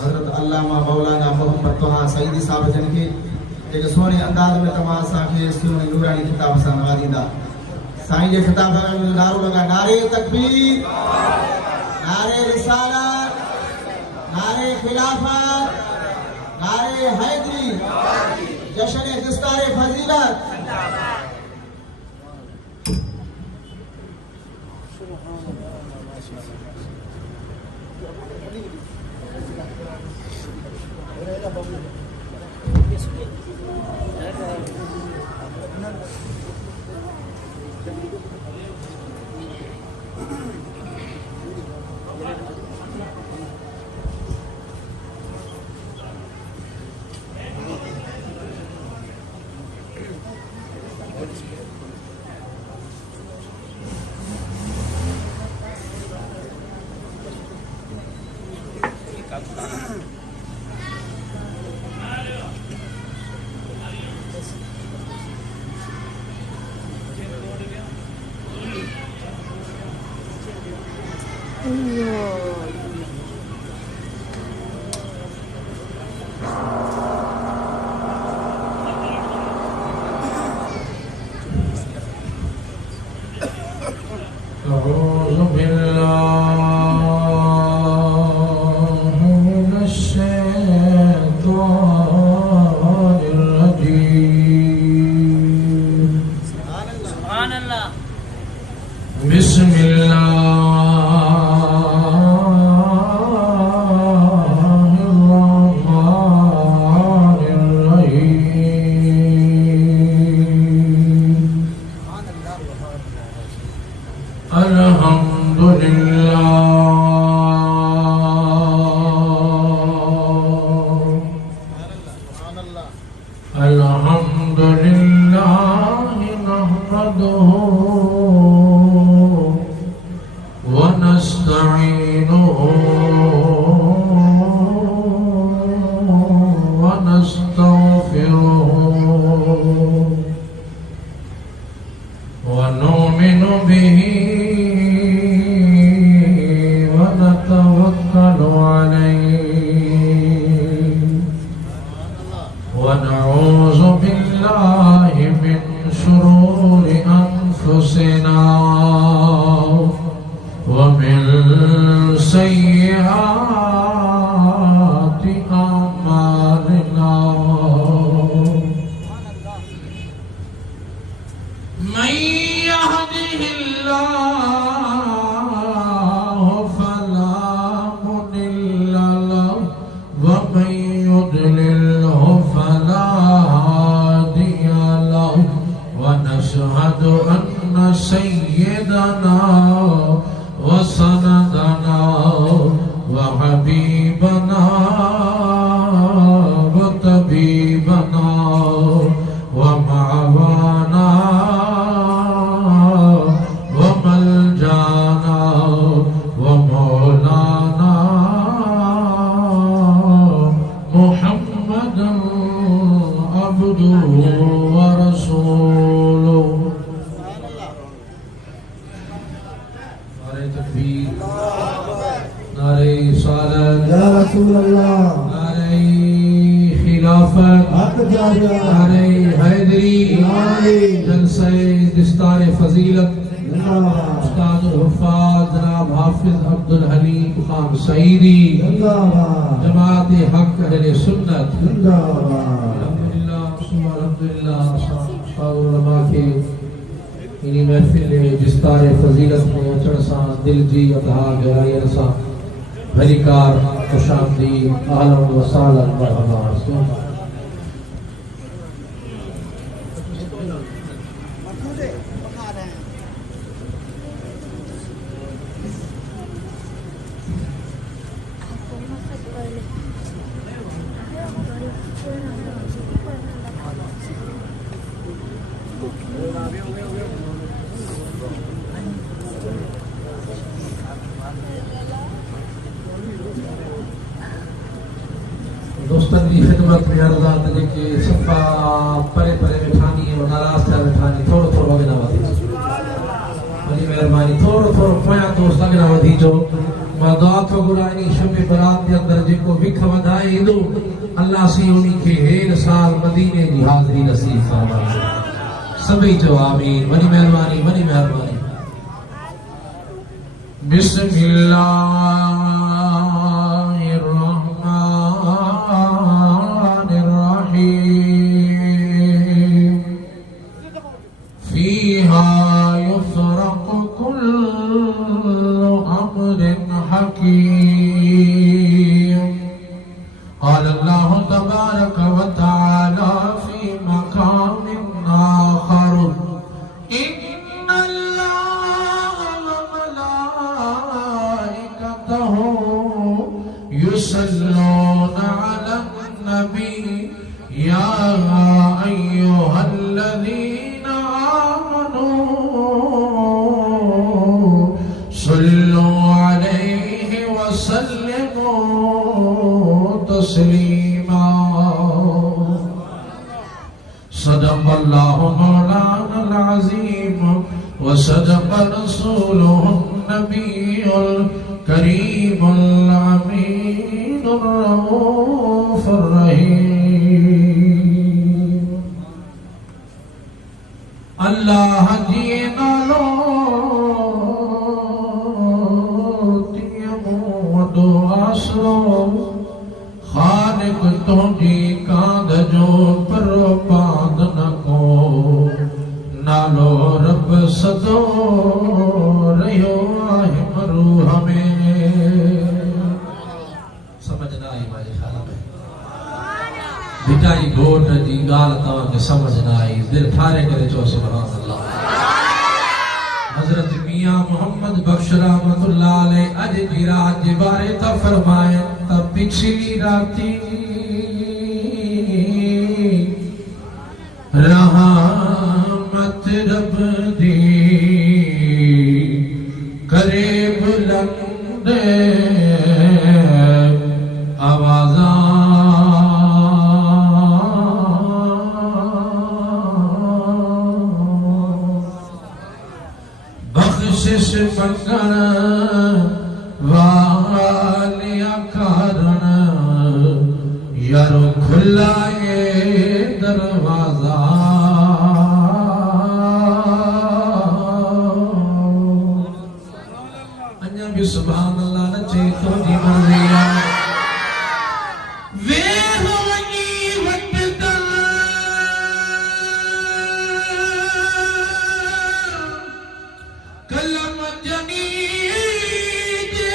हज़रत अल्लामा मौलाना मोहम्मद तोहा सईदी साहब जन खे जेके सोने अंदाज़ में तव्हां असांखे सुहिणी नूरानी किताब सां नवाज़ींदा। साईं जे खिताब सां नारो लगा, नारे तकबीर, नारे रिसालत, नारे खिलाफत, नारे हैदरी, जश्न दिस्तारे फजीलत। दोस्तन की खिदमत में अर्ज़ात जेके सफ़ा परे परे वेठानी और नाराज़ थिया वेठानी थोरो थोरो अॻियां वधी वॾी महिरबानी थोरो थोरो पोयां दोस्त अॻियां वधी जो मदात गुरानी शब बरात के अंदर जिनको विख वधाए दो अल्लाह से उन्हीं के हेर साल मदीने की हाज़री नसीब फरमाए सभी जो आमीन बड़ी मेहरबानी बिस्मिल्लाहिर्रहमानिर्रहीम फीहा युफ़रक़ कुल्लु अम्रिन हकीम क़ाल अल्लाहु तबारक व तआला फी मक़ामिन आख़र युसल्लूना अलन नबी या अय्युहल्लज़ीना आमनू सल्लू अलैहि व सल्लिमू तस्लीमा सदक़ल्लाहु मौलाना अज़ीम व सदक़ रसूलुहु नबियुल करीमुल अमीनुर रऊफुर रहीम अल्लाह जी नालो तियमो दो आसरो खालिक तुझी कांद जो पर पाद न को नालो रब सदो रहियो आहे मरू हमें समझना आई माजे ख्याल में बिटाई घोट जी गाल तवा के समझना आई दिल ठारे करे चो सुभान अल्लाह हजरत मियां मोहम्मद बख्श रहमतुल्लाह अलैह अज जी रात जे बारे ता फरमाए ता पिछली राती रहमत रब दी करे बुलंद आवाज़ा बख्शिश मंगण वालिया कारण यारो खुला ये दरवाजा अन्या भी सुभान अल्लाह न चे तो दी मर्जिया वे होनी वटदा कलम जनी जे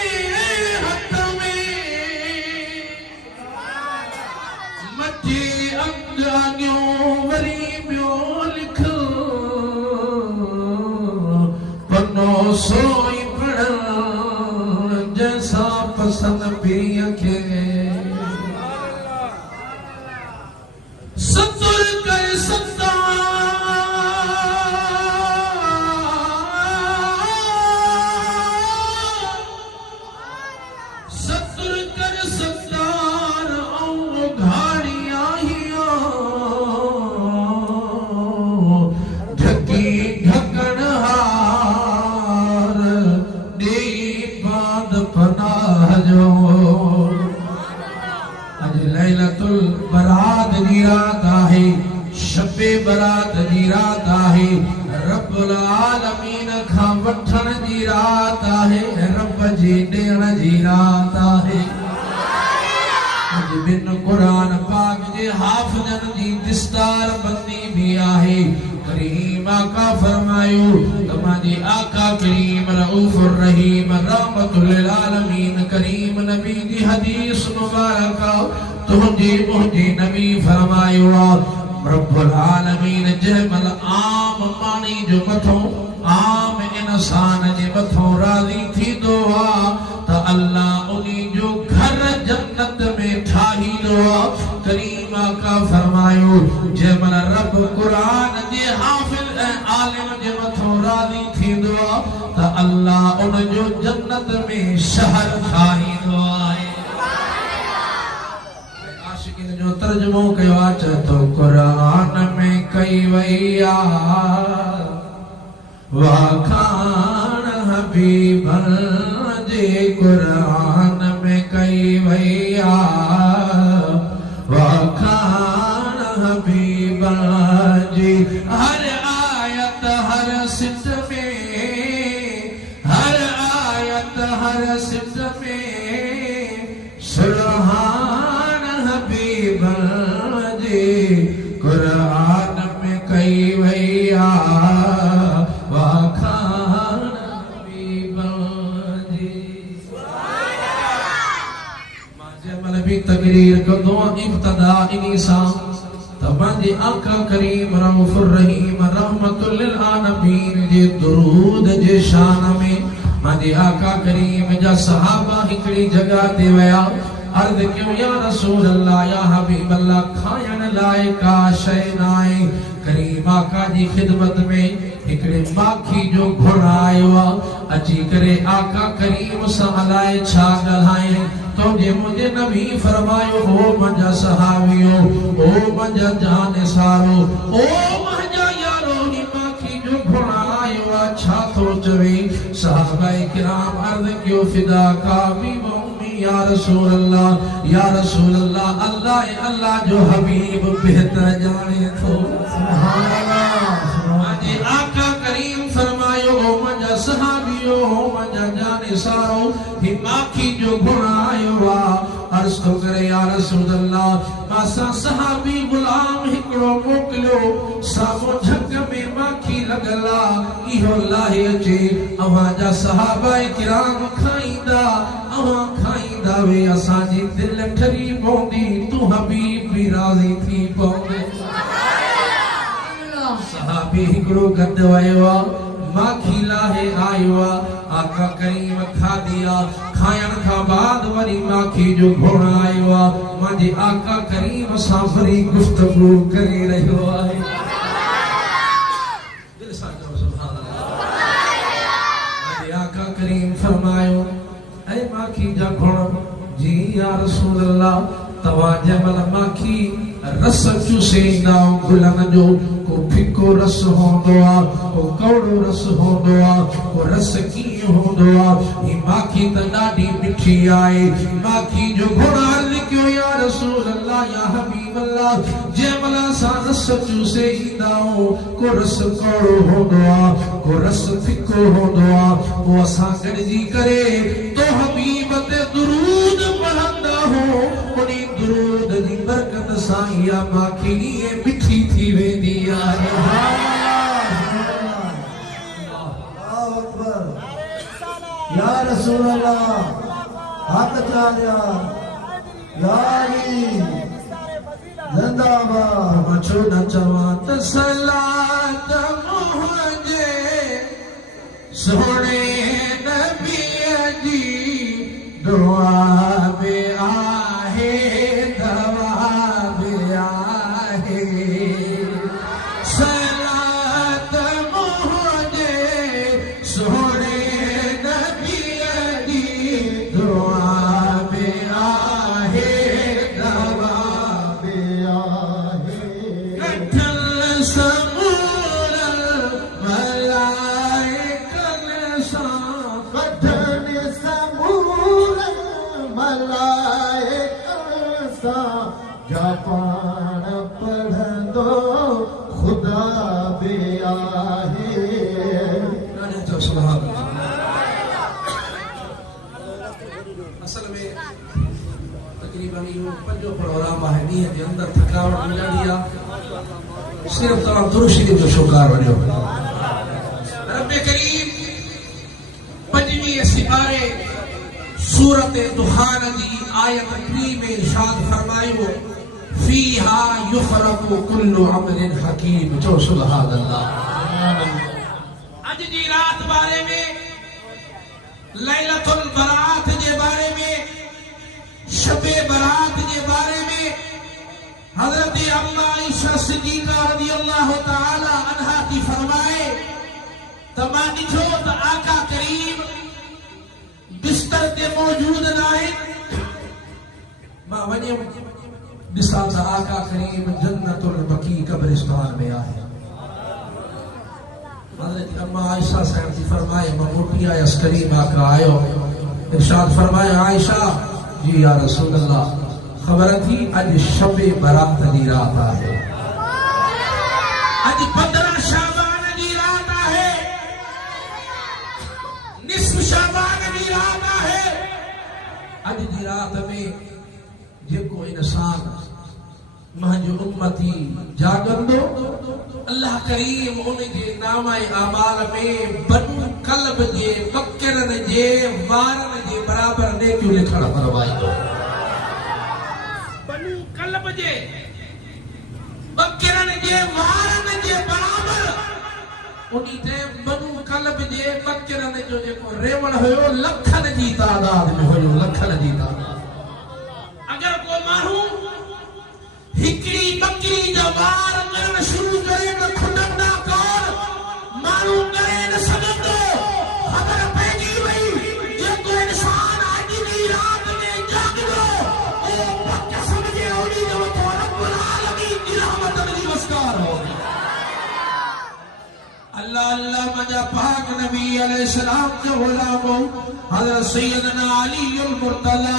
हथ में मथे अंगानियों वरी बियो लिख पन्नो सोई जैसा पसंद पिया के सतुर कर सकता सतुर कर सकतार घाड़िया हिया ढकी ढकन हार दे बाद पनाह जो अज लैलतुल बरात जी रात आहे शबे बरात जी रात आहे रब्बुल आलमीन खां वठण जी रात आहे रब जी ॾियण जी रात आहे अज बिन कुरान पाक जे हाफ़िज़न जी दिस्तार बंदी भी आहे करीम आका फरमायो तमाजी आका करीम रऊफुर रहीम रहमतुल लिल आलमीन करीम नबी जी हदीस मुबारक तुझे मुझे नबी फरमायो रब्बुल आलमीन जमल आम मानी जो मथो आम इंसान जे मथो राज़ी थी दुआ त अल्लाह उनी जो घर जन्नत में ठाही दुआ करीम आका फरमायो जमल रब कुरान जे हाफिज आलिम जे मथो राज़ी थी दुआ त अल्लाह उन जो जन्नत में शहर ठाही दुआ जो तर्जुमो कयो आहे तो कुरान में कई वैया वाखान हबीबन जे जे कुरान में कई भैया वखान हबीबा जी हर आयत हर सिट में हर आयत हर सिट में सुरहान हबीबा जी कुरान में कई भैया वखान हबीबा जी जमल भी तकरीर कदो इब्तदा इनी सा तबाजी आका करीम रऊफुर रहीम रहमतुल लिल आलमीन जे दुरूद जे शान में मांजे आका करीम जा सहाबा हिकड़ी जगह ते वया अर्ज क्यों या रसूल अल्लाह या हबीब अल्लाह खायण लाए का शय नाए करीम आका जी खिदमत में हिकड़े माखी जो घोड़ा आयो अची करे आका करीम सा अलाए छा गलाए तो जे मुझे नबी फरमायो ओ मंजा सहाबियो ओ मंजा जान सारो ओ मंजा यारो नी माखी जो घोड़ा आयो छा तो चवे सहाबा किराम अर्ज क्यों फिदा का भी या रसूल अल्लाह अल्लाह अल्लाह जो हबीब बेहतर जाने तो सुभान अल्लाह जी आका करीम फरमायो हो मजा सहाबियो हो मजा जाने सारो ही माखी जो घोड़ा आयो अर्ज तो करे या रसूल अल्लाह मासा सहाबी गुलाम हिकड़ो मोकलो सामो झक में माखी लगला इहो लाहे अचे अवा जा सहाबा किराम खाईंदा अवा खाईंदा वे असा जी दिल ठरी पौंदी तू हबीब भी राजी थी पौंदे सहाबी हिकड़ो गद वयो माखी लाहे आयो आका करीम खा दिया खायण का बाद वरी माखी जो घोड़ा आयो मांजे आका करीम साफरी गुफ्तगू करे रहियो आहे दिल सां चओ सुभान अल्लाह मांजे आका करीम फरमायो ऐ माखी जा घोड़ा जी या रसूल अल्लाह तवा जमल माखी रस चूसे ना गुलन जो को फिको रस होंदो आ को कौड़ो रस होंदो आ को रस की होंदो आ ई माखी त ॾाढी मिठी आहे माखी जो घोड़ा लिखियो या रसूल अल्लाह या हबीब अल्लाह जंहिंमहिल असां रस चूसे ईंदा आहियूं को रस कौड़ो होंदो आ को रस फिको होंदो आ पोइ असां गॾिजी करे तो हबीब ते दुरूद पढ़ंदा हो उन दुरूद जी बरकत सां इहा माखी इहे मिठी थी वेंदी आहे या रसूल अल्लाह हक चालिया या अली जिंदाबाद मचो न चवा त सलात मुझे सोने नबी जी दुआ में आहे दवा में आहे सलात मुझे सोने जापान पढ़ंदो खुदा बे आहे असल में तकरीबन यो पंजो प्रोग्राम आहे ॾींहं जे अंदरि थकावट मिलंदी आहे सिर्फ़ तव्हां दुरुशी जो शुकार वञो रब करीम 25 सिपारे सूरत दुखान जी आयत 3 में इरशाद फरमायो फीहा युफरकु कुल्लु अमरिन हकीम जो सुभान अल्लाह अज जी रात बारे में लैलतुल बरात जे बारे में शबे बरात जे बारे में हजरत अम्मा आयशा सिद्दीका रज़ियल्लाहु ताला अन्हा की फरमाए तमा ॾिठो त आका करीम बिस्तर ते मौजूद नाहे मां वञम ॾिसां त आका करीम जन्नतुल बकी कब्रिस्तान में आहे हजरत अम्मा आयशा साहब की फरमाए मां मोटी आयस करीम आका आयो इरशाद फरमाया आयशा जी या रसूल अल्लाह खबर थी अज शबे बरात दी रात है, अज 15 शाबान दी रात है, निस्फ शाबान दी रात है। अज दी रात में जेको इंसान महजो उम्मती जागंदो अल्लाह करीम उनके नामाए आमाल में बनु कल्ब जे बकरन जे वारन जे बराबर नेकियूं लिखण फरमाईंदो। बनु कल्ब जे बकरन जे वारन जे बराबर उनी ते बनु कल्ब जे बकरन जो जेको रेवण हुयो लखन जी तादाद में हुयो, लखन जी तादाद। अगर को माण्हू हिकड़ी बकरी जो वार करण शुरू करे तो खुदंदा कौन माण्हू करे न सघंदो। खबर पइजी वई जेको इंसान अॼु जी रात में जागंदो ओ पक समझे उनी जो तो रब्बुल आलमीन जी रहमत जी वस्कार हो। अल्लाह अल्लाह मजा पाक नबी अलैहिस्सलाम के गुलामो हजरत सैयदना अली अल मुर्तला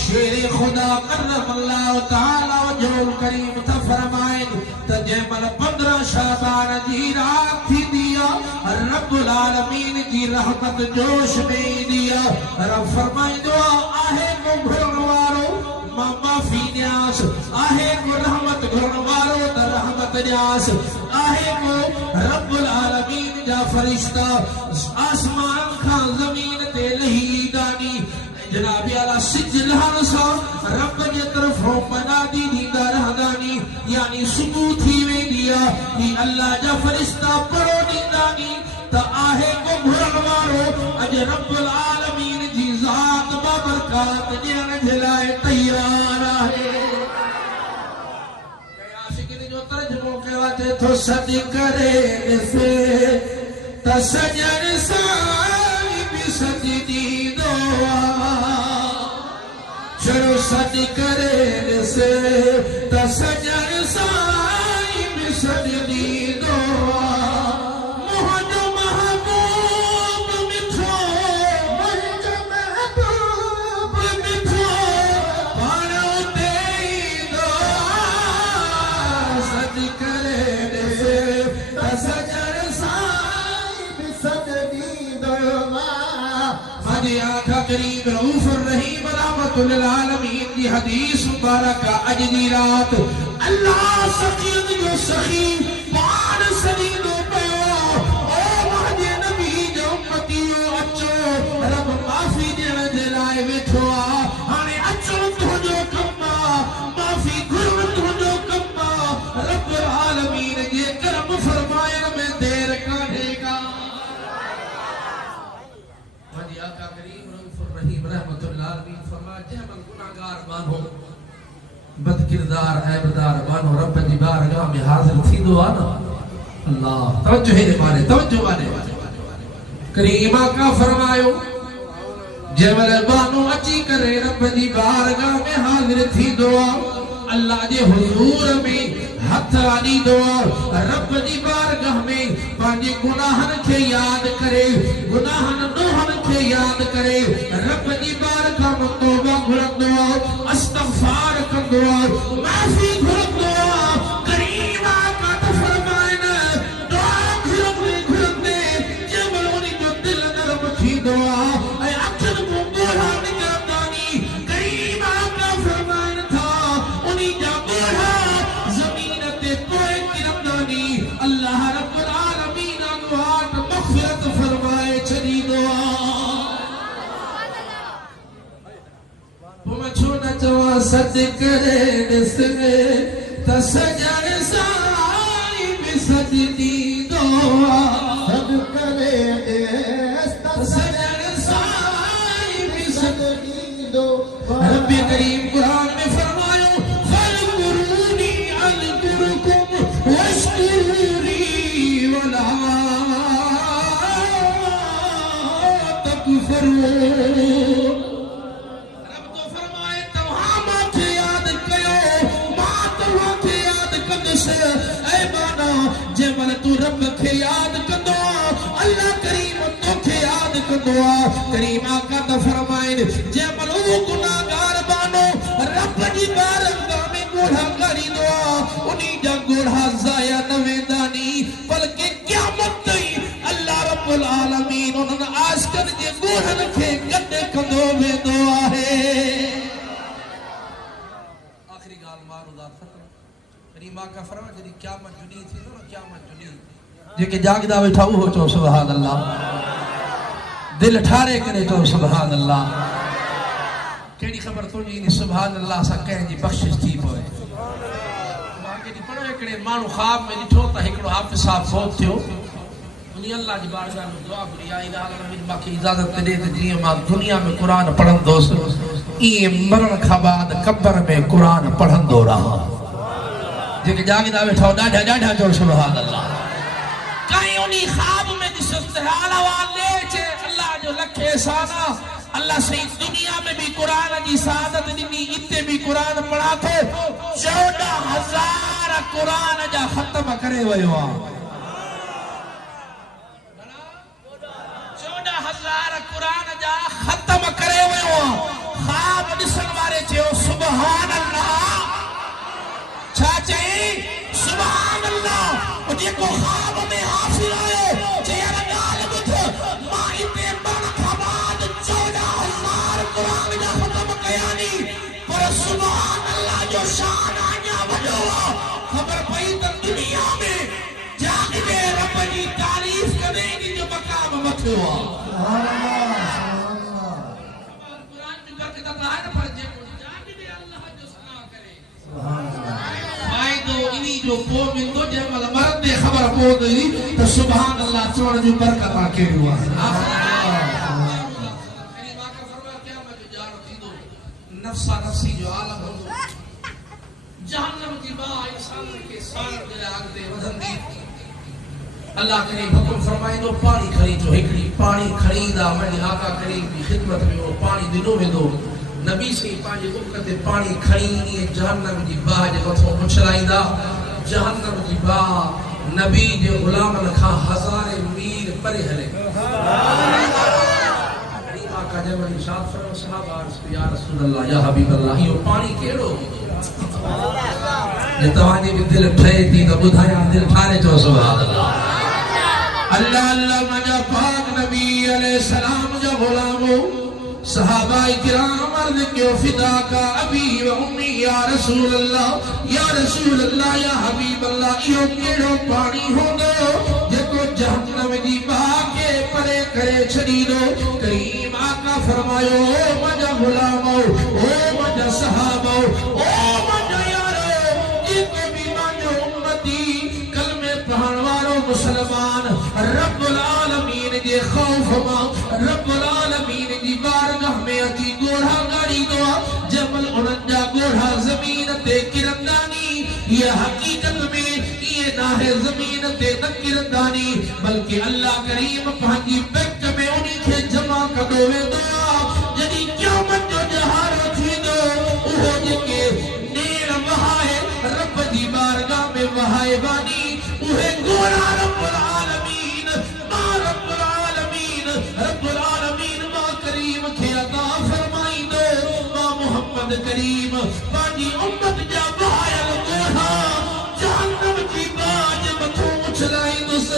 शेर खुदा करमल्लाहु तआला वजहुल करीम था फरमाए त जैमल 15 शाबान जी रात थी दिया रब्बुल आलमीन जी रहमत जोश में दिया। रब फरमाइंदो आहे को घुरण वारो मां माफी न्यास, आहे को रहमत घुरण वारो त रहमत न्यास, आहे को रब्बुल आलमीन जा फरिश्ता आसमान खां ज़मीन ते लही गानी जनाब आला सिजल हरसा रब जे तरफों मनादी दीदा रहदानी यानी सुबह थी वेंदिया कि अल्लाह जा फरिश्ता परो दीदानी त आहे को घुरण वारो अज रब्बुल आलमीन जी ज़ात बाबरकात ॾियण जे लाइ तैयार आहे। आशिक़िन जो तर्जुमो कयो थे तो सद करे से त सजन साहिब सजदी दुआ चलो सद करे से त सजन साहिब सजदी दुआ मुहजो महबूब मिठो मुहजो महबूब मिठो पाणो ते दुआ सद करे से त सजन साहिब सजदी दुआ। माजी आका करीम रऊफ रहीम रहमतुल आलमीन की हदीस मुबारक अज दी रात अल्लाह सखीयत जो सखी पान सदीदो पयो ओ माजे नबी जो उम्मतियो अचो रब माफी देण जे लाइ वेठो आ। हाणे अचो तुंहिंजो कम आ, माफी घुरण तुंहिंजो कम आ। रब्बुल आलमीन जे करम फरमाइण में देर कान्हे का। माजी आका करीम रऊफ रहीम रहमतुल आलमीन फरमा जंहिं गुनाहगार माण्हू बदकिरदार ऐबदार मानो रब जी बारगाह में हाजिर थींदो आ न अल्लाह तवज्जो है माने तवज्जो माने करीम आका फरमायो जंहिं महिल मानो अची करे रब जी बारगाह में हाजिर थींदो आ अल्लाह जे हुजूर में हथ आनींदो आ रब जी बारगाह में पंहिंजे गुनाहनि खे यादि करे गुनाहनि ॾोहनि खे यादि करे रब जी बारगाह में तौबा घुरंदो आ इस्तग़फ़ार कंदो आ माफ़ी घुरंदो आ। करीम आका त फरमाइनि दुआ घुरंदे घुरंदे जंहिं महिल उन जो दिलि नरम थींदो आ ऐं अखियुनि मां ॻोढ़ा निकिरंदानी करीम आका फरमाइनि था उन जा ॻोढ़ा ज़मीन ते पोइ किरंदानी अल्लाह रब्बुल आलमीन अॻुवाट मग़फ़िरत फरमाए छॾींदो आ। छो न चवां सद करे ॾिसे त सजण साहिब सजदी दुआ सद करे त सजण साहिब सजदी दुआ। रब करीम कुरान में फरमायो फज़कुरूनी अज़कुरुकुम वश्कुरूनी वला तकफुरून। तू रब खे याद कंदो अल्लाह करीम तोखे याद कंदो कंदो करीम आका त फरमाइन जे मलो गुनाहगार बानो रब जी बारगाह में गोढ़ा करीदो उनी जा गोढ़ा जाया न वेंदानी बल्कि क़यामत ताईं अल्लाह रब्बुल आलमीन उन आशिकन जे गोढ़न खे गड कंदो वेंदो आहे आखिरी गाल मारूदा करीम आका फरमाए जदी क़यामत जुनी थी न क़यामत जुनी जेके जागदा वेठा हो चो सुभान अल्लाह दिल ठारे करे चो सुभान अल्लाह केड़ी खबर तुजी नी सुभान अल्लाह सा कह जी बख्शिश थी पोए मांगे दी पड़ो एकड़े मानू ख्वाब में दिठो त एकड़ो हाफिज साहब फौत थियो उनी अल्लाह जी बारगाह में दुआ करी या इलाह अलमीन बाकी इजाजत दे त जी मां दुनिया में कुरान पढ़ंदोस ई मरण खां बाद कब्र में कुरान पढ़ंदो रहा जेके जागदा वेठा डाढा डाढा चो सुभान अल्लाह कहीं उनी ख्वाब में दिसत हाल वाले चे अल्लाह जो लखे साना अल्लाह सही दुनिया में भी कुरान की सादत दी इत्ते भी कुरान पढ़ा थे 14,000 कुरान जा खत्म करे वयो 14,000 कुरान जा खत्म करे वयो ख्वाब दिसन वाले चे सुभान अल्लाह छा चई सुभान अल्लाह ओ जेको ख्वाब में हासिल आयो जे गाल बुध मां इते बण खबाद 14,000 कुरान जा खत्म कयानी पर सुभान अल्लाह जो शान आया वडो खबर पई त दुनिया में जागदे रब जी तारीफ करे दी जो मकाम वठो सुभान अल्लाह कुरान में बरकत है न पर जेको जागदे अल्लाह जो सना करे सुभान अल्लाह फायदो इनी जो पो मिंदो जे मल मरद दे खबर पो दी तो सुभान अल्लाह चोण जो बरकत आ के हुआ नफ्सा नफ्सी जो आलम हो जहन्नम की बा इंसान के सार दे आगते वधंदी अल्लाह करीम हुक्म फरमाए दो पानी खरी जो एकड़ी पानी खरीदा मेरे आका करीम की खिदमत में वो पानी दिनो में दो नबी से पांच उम्मत पानी खरी ये जहन्नम की बा जे मथो मुछलाईदा जहन्नम की बा नबी जे गुलामन खा हजारे मील परे हले आका जब इरशाद फरमाया सहाबा या रसूल अल्लाह या हबीब अल्लाह यो पानी केड़ो ये तवानी भी दिल ठे थी तो बुधाया दिल ठारे चो सुभान अल्लाह अल्लाह अल्लाह मजा पाक नबी अलैहि सलाम जो गुलामो सहाबा इकराम अर्ज़ क्यों फिदा का अबी व उम्मी या रसूल अल्लाह या हबीब अल्लाह यो केड़ो पानी होंदो जेको जहन्नम दी बाके परे करे छड़ी दो करीम आका फरमायो ओ मजा गुलामो ओ मजा सहाबो ओ मजा यारो जेको भी मानो उम्मती कलमे पढ़न वालो मुसलमान रब्बुल आलमीन जे खौफ मा रब्बुल आलमीन जी बारगाह में अची गोढ़ा गाड़ी दो जबल उनन जा गोढ़ा जमीन ते किरंदानी ये हकीकत में ये ना है जमीन ते न किरंदानी बल्कि अल्लाह करीम पांजी बैंक में उन्हीं के जमा कदो वेंदो जदी क़यामत जो जहारो थी दो ओ जेके नेर वहाए रब जी बारगाह में वहाए बानी उहे गोढ़ा रब्बुल आलमीन रब्बुल आलमीन मां करीम के अता फरमाई दो मां मोहम्मद करीम पांजी उम्मत जा बहायल गोढ़ा जहन्नम की बाज मथो उछलाई दुस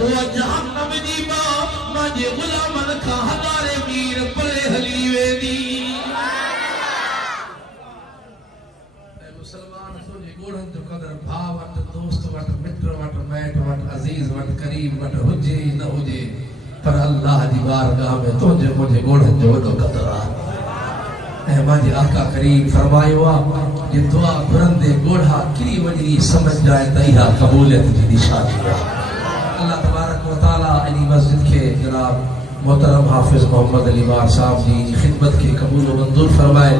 वो जहन्नम दी मां जे गुलामन का हजारे मीर परे हली वेदी ए मुसलमान सोने गोढ़न जो कदर भाव वट दोस्त वट मित्र वट मैट वट अजीज वट करीम वट हुजे न हुजे पर अल्लाह दी बारगाह में तुझे मुझे गोढ़न जो वडो कदर आ ए मांजे आका करीम फरमायो ये दुआ घुरंदे गोढ़ा किरी वजरी समझ जाए तइहा कबूलियत की निशानी है अल्लाह तबारक व तआला इन मस्जिद के जनाब मोहतरम हाफिज मोहम्मद अली वार साहब जी खिदमत के कबूल व मंजूर फरमाए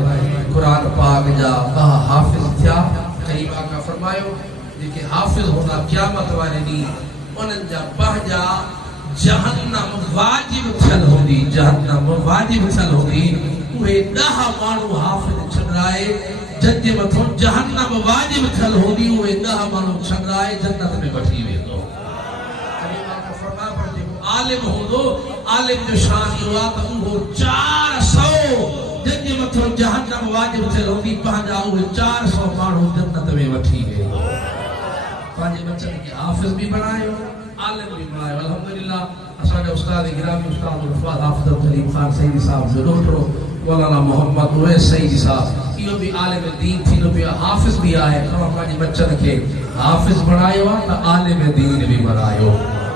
कुरान पाक जा बा हाफिज थिया करीम आका फरमायो जेके हाफिज होना क़यामत वाले दी उनन जा बहजा जहन्नम वाजिब छल होंदी जहन्नम वाजिब छल होंदी उहे 10 मानू हाफिज छड़ाए जजे मथो जहन्नम वाजिब छल होंदी उहे 10 मानू छड़ाए जन्नत में वठी वेंदो करीम आका फरमा पर जेको आलिम होंदो आलिम जो शान यो आ त वो 400 जिन मथो जहन्नम वाजिब थियल हूंदी पंहिंजा उहे 400 माण्हू जन्नत में वठी गए पंहिंजे बच्चन खे हाफ़िज़ भी बनायो आलिम भी बनायो अल्हम्दुलिल्लाह असांजा उस्ताद गिरामी उस्ताद रफ़ात हाफ़िज़ करीम खान सईदी साहब जो डॉक्टर मौलाना मोहम्मद उवैस सईदी साहब इहो भी आलिम दीन थींदो पियो हाफ़िज़ भी आहे तव्हां पंहिंजे बच्चन खे हाफ़िज़ बनायो आहे त आलिम दीन भी बनायो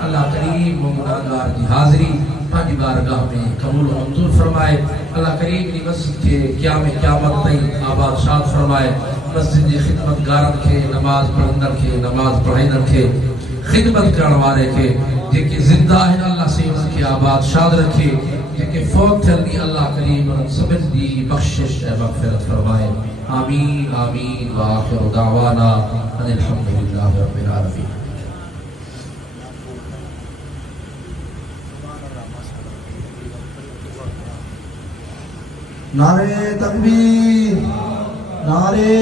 अल्लाह करीम गुनाहगार जी हाज़िरी पंहिंजी बारगाह में क़बूल मंज़ूर फरमाए अल्लाह करीम इन मस्जिद के क़यामत ताईं आबाद शाद फरमाए मस्जिद जी खिदमतगारन के नमाज पढ़ंदड़ के नमाज पढ़ाईंदड़ के खिदमत करण वारे के जेके जिंदा आहिनि अल्लाह से उन्हनि खे आबाद शाद रखे जेके फौत थियल दी अल्लाह करीम उन्हनि सभिनि जी बख़्शिश ऐं मग़फ़िरत फरमाए आमीन आमीन व आख़िरु दावाना अनिल हम्दुलिल्लाहि रब्बिल आलमीन। नारे तकबीर नारे